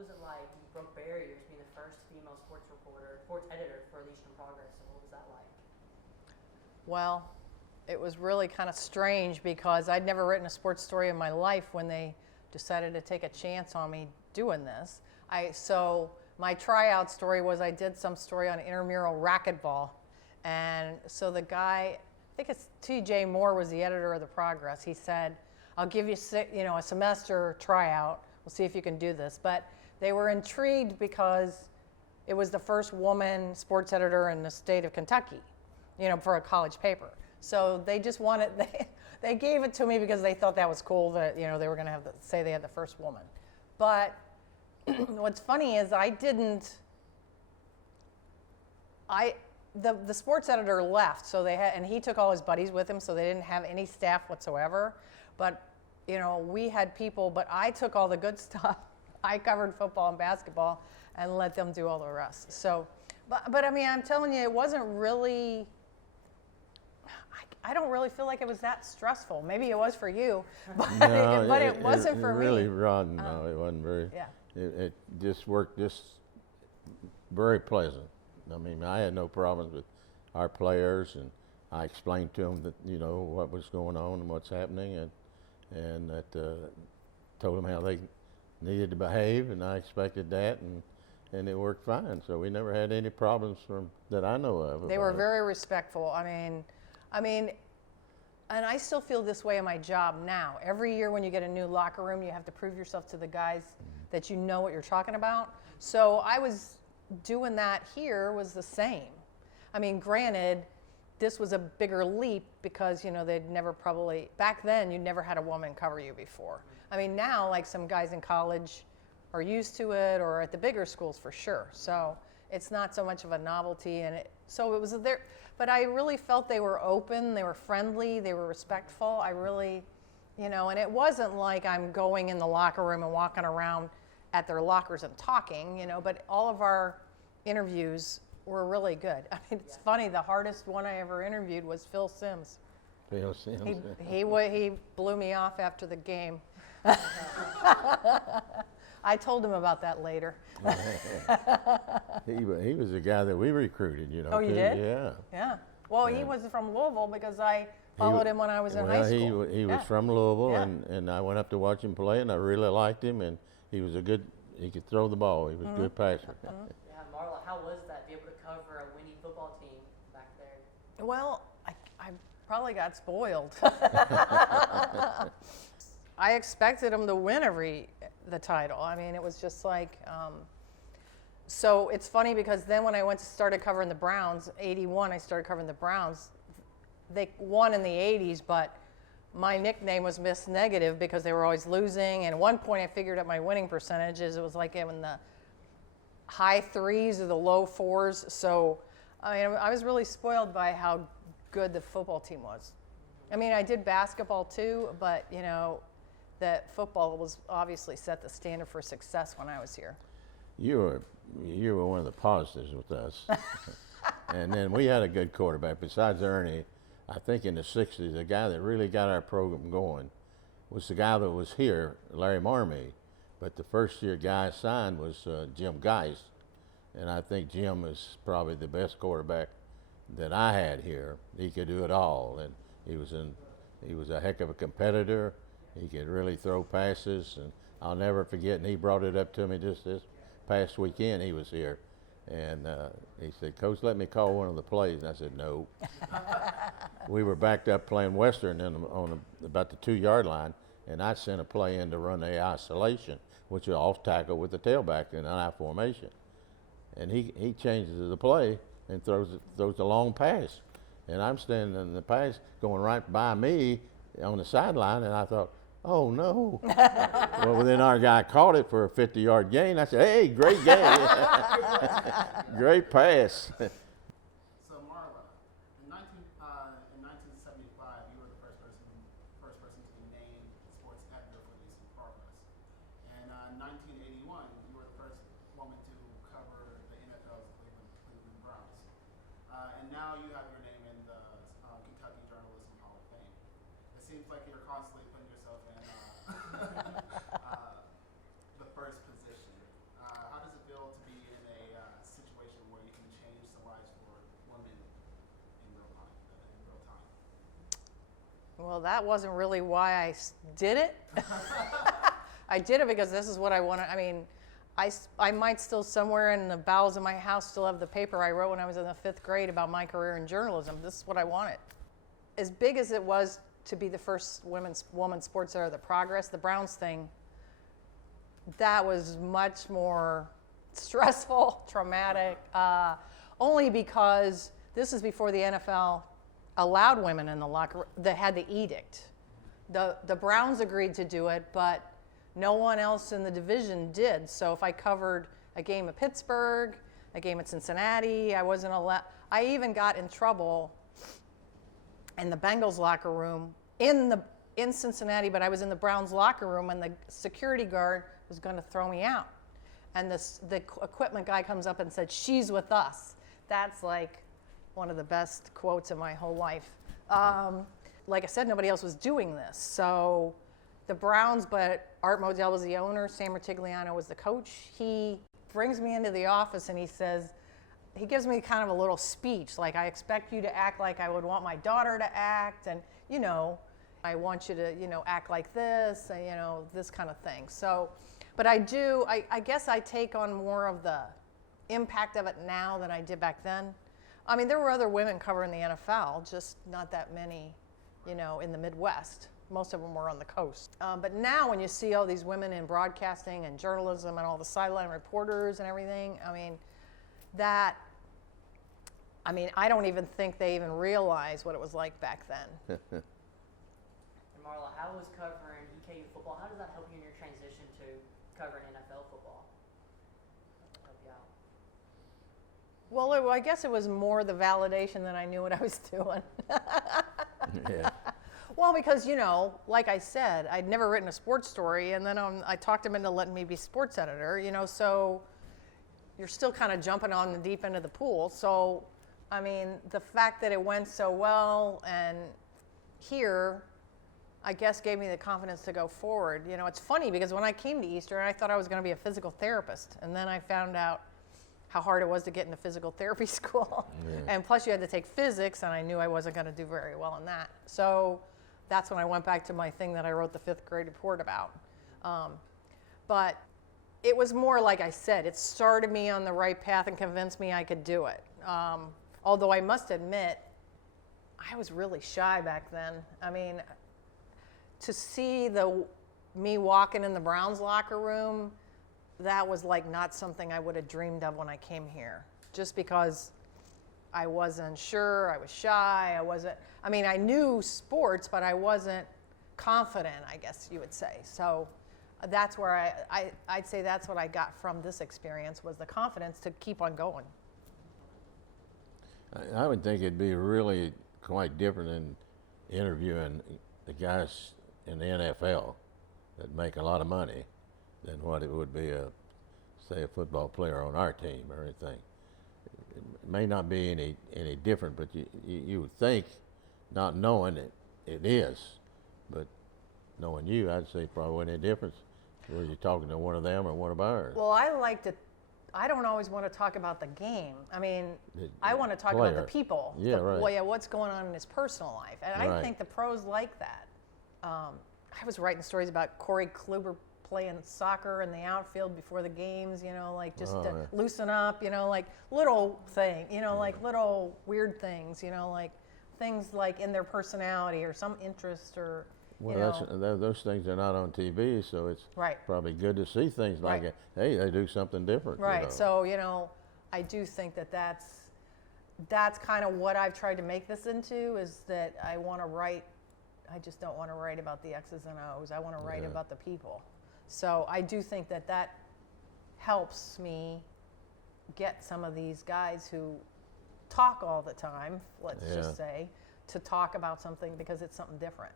was it like? You broke barriers being the first female sports editor for the Eastern Progress. So what was that like? Well, it was really kind of strange because I'd never written a sports story in my life when they decided to take a chance on me doing this. So my tryout story was I did some story on intramural racquetball. And so the guy, I think it's T.J. Moore was the editor of the Progress. He said, I'll give you a semester tryout. We'll see if you can do this. But they were intrigued because it was the first woman sports editor in the state of Kentucky, for a college paper. So they just wanted, they gave it to me because they thought that was cool that, they were going to say they had the first woman. But what's funny is the sports editor left, so and he took all his buddies with him, so they didn't have any staff whatsoever. But, we had people, but I took all the good stuff. I covered football and basketball and let them do all the rest. So, but I mean, I'm telling you, it wasn't really, I don't really feel like it was that stressful. Maybe it was for you, but, it wasn't for me. Really, Rod, no, it wasn't very, it just worked just very pleasant. I mean, I had no problems with our players, and I explained to them that, what was going on and what's happening, and that told them how they needed to behave, and I expected that, and it worked fine. So we never had any problems that I know of. They were very respectful. I mean, and I still feel this way in my job now. Every year when you get a new locker room, you have to prove yourself to the guys that you know what you're talking about. So I was doing that here was the same. I mean, granted, this was a bigger leap because, they'd never back then, you never had a woman cover you before. I mean, now, like some guys in college are used to it, or at the bigger schools for sure. So it's not so much of a novelty, so it was there. But I really felt they were open, they were friendly, they were respectful. I really, and it wasn't like I'm going in the locker room and walking around at their lockers and talking, but all of our interviews were really good. I mean, it's funny, the hardest one I ever interviewed was Phil Simms. Phil Simms. He blew me off after the game. I told him about that later. He was the guy that we recruited, Oh, you did? Yeah. Yeah. Well, he was from Louisville because I followed him when I was in high school. He was from Louisville, and I went up to watch him play, and I really liked him, and he could throw the ball. He was a good passer. Yeah, Marla, how was that, be able to cover a winning football team back there? Well, I probably got spoiled. I expected them to win the title. I mean, it was just like, so it's funny because then when I started covering the Browns, 81, I started covering the Browns. They won in the 80s, but my nickname was Miss Negative because they were always losing. And at one point I figured out my winning percentages. It was like in the high 3s or the low 4s. So, I mean, I was really spoiled by how good the football team was. I mean, I did basketball too, but, that football was obviously set the standard for success when I was here. You were one of the positives with us. And then we had a good quarterback. Besides Ernie, I think in the 60s, the guy that really got our program going was the guy that was here, Larry Marmee. But the first year guy signed was Jim Geist. And I think Jim is probably the best quarterback that I had here. He could do it all. And he was a heck of a competitor. He could really throw passes, and I'll never forget, and he brought it up to me just this past weekend. He was here, and he said, "Coach, let me call one of the plays." And I said, "No." We were backed up playing Western on about the 2-yard line, and I sent a play in to run the isolation, which is off tackle with the tailback in an I formation. And he changes the play and throws a long pass. And I'm standing in the pass going right by me on the sideline, and I thought, oh no. Well, then our guy caught it for a 50-yard gain. I said, hey, great game. Great pass. So Marla, in 1975, you were the first person to be named sports editor for the Eastern Progress. And in 1981, you were the first woman to cover the NFL's Cleveland Browns. And now you have your name in the Kentucky Journalism Hall of Fame. It seems like you're constantly putting yourself in the first position. well, that wasn't really why I did it. I did it because this is what I wanted. I mean, I might still somewhere in the bowels of my house still have the paper I wrote when I was in the 5th grade about my career in journalism. This is what I wanted. As big as it was to be the first woman sports editor, the progress, the Browns thing, that was much more stressful, traumatic, only because this is before the NFL allowed women in the locker room. They had the edict. The Browns agreed to do it, but no one else in the division did. So if I covered a game at Pittsburgh, a game at Cincinnati, I wasn't allowed. I even got in trouble in the Bengals locker room in Cincinnati, but I was in the Browns locker room and the security guard was going to throw me out. And the equipment guy comes up and said, "She's with us." That's like one of the best quotes of my whole life. Like I said, nobody else was doing this. So the Browns, but Art Modell was the owner, Sam Rutigliano was the coach. He brings me into the office and he gives me kind of a little speech, like, I expect you to act like I would want my daughter to act, and, I want you to, act like this, and, this kind of thing. So, but I guess I take on more of the impact of it now than I did back then. I mean, there were other women covering the NFL, just not that many, in the Midwest. Most of them were on the coast. But now when you see all these women in broadcasting and journalism and all the sideline reporters and everything, I don't even think they even realize what it was like back then. And Marla, how was covering EKU football? How does that help you in your transition to covering NFL football? Help you out? Well, I guess it was more the validation that I knew what I was doing. Yeah. Well, because, like I said, I'd never written a sports story, and then I talked him into letting me be sports editor, so you're still kind of jumping on the deep end of the pool. So, the fact that it went so well and here, I guess, gave me the confidence to go forward. It's funny because when I came to Eastern, I thought I was going to be a physical therapist, and then I found out how hard it was to get into physical therapy school. Yeah. And plus you had to take physics, and I knew I wasn't going to do very well in that. So that's when I went back to my thing that I wrote the 5th grade report about. But it was more, like I said, it started me on the right path and convinced me I could do it. Although I must admit, I was really shy back then. To see me walking in the Browns locker room, that was like not something I would have dreamed of when I came here. Just because I wasn't sure, I was shy, I knew sports, but I wasn't confident, I guess you would say. So that's where I'd say that's what I got from this experience, was the confidence to keep on going. I would think it'd be really quite different in interviewing the guys in the NFL that make a lot of money than what it would be say a football player on our team or anything. It may not be any different, but you would think, not knowing it is, but knowing you, I'd say probably wasn't any difference whether you're talking to one of them or one of ours. Well, I don't always want to talk about the game. I want to talk about the people. Yeah, right. What's going on in his personal life. And I think the pros like that. I was writing stories about Corey Kluber playing soccer in the outfield before the games, to loosen up, like little thing, like little weird things, like things like in their personality or some interest or, those things are not on TV, so it's probably good to see things like it. Hey, they do something different. Right. So, I do think that's kind of what I've tried to make this into, is that I want to write. I just don't want to write about the X's and O's. I want to write about the people. So I do think that helps me get some of these guys who talk all the time, let's just say, to talk about something because it's something different.